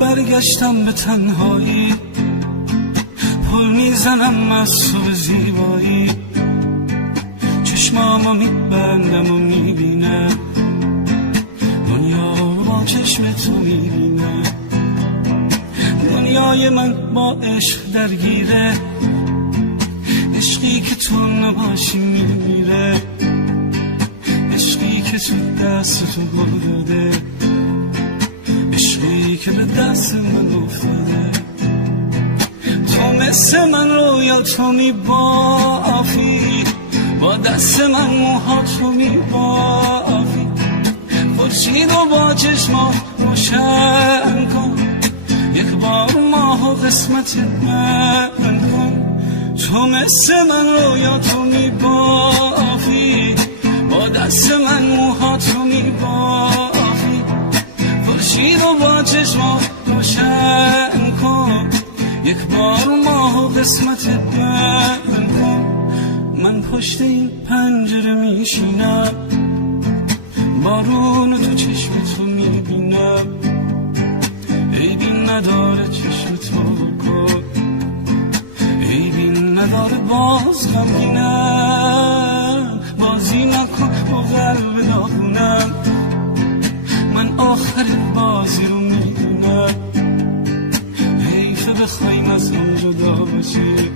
برگشتم به تنهایی، پل میزنم از تو به زیبایی، چشمامو میبندم و میبینم دنیا رو با چشم تو میبینم. دنیای من با عشق درگیره، عشقی که تو نباشی میمیره، عشقی که تو دست تو گل داده، عشقی که به دست من افتاده. تو مثل من رویا تو میبافی، با دست من موها تو میبافی، خورشید و با چشمات روشن کن، یک بار ماه و قسمت من کن. تو مثل من رویا تو میبافی، با دست من موها تو میبافی، خورشید و با چشمات روشن کن، یک بار ماه و قسمت من کن. من پشت این پنجره میشینم، بارون تو چشم تو میبینم، عیبی نداره چشم تو کن، عیبی نداره باز غمگینم، بازی نکن با قلب داغونم. من آخر بازی رو میدونم، حیفه بخوایم از هم جدا باشی،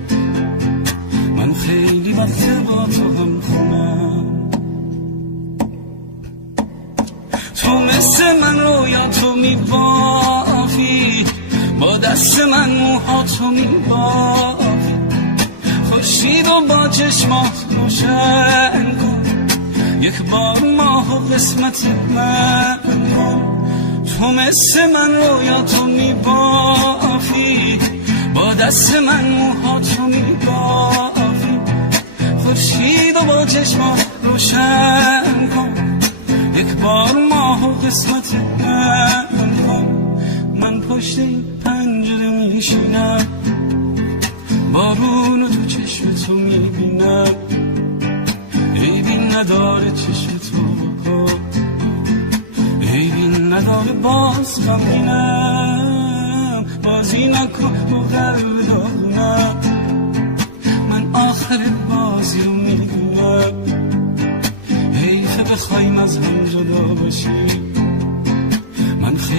من خیلی وقت با تو هم خونم. تو مثل من رویا تو میبافی، با دست من موها تو میبافی، خورشید و با چشمات روشن کن، یک بار ماه و قسمت من کن. تو مثل من رویا تو میبافی، با دست من موها تو میبافی، خورشید و با چشمات روشن کن، یک بار ماه و قسمت من کن. من پشت این پنجره میشینم، بارون تو چشم تو میبینم، عیبی نداره چشم تو بکن، عیبی نداره باز غمگینم، بازی نکن با قلب داغونم. من آخر بازی رو میدونم، حیفه بخوایم از هم جدا باشیم، من خیلی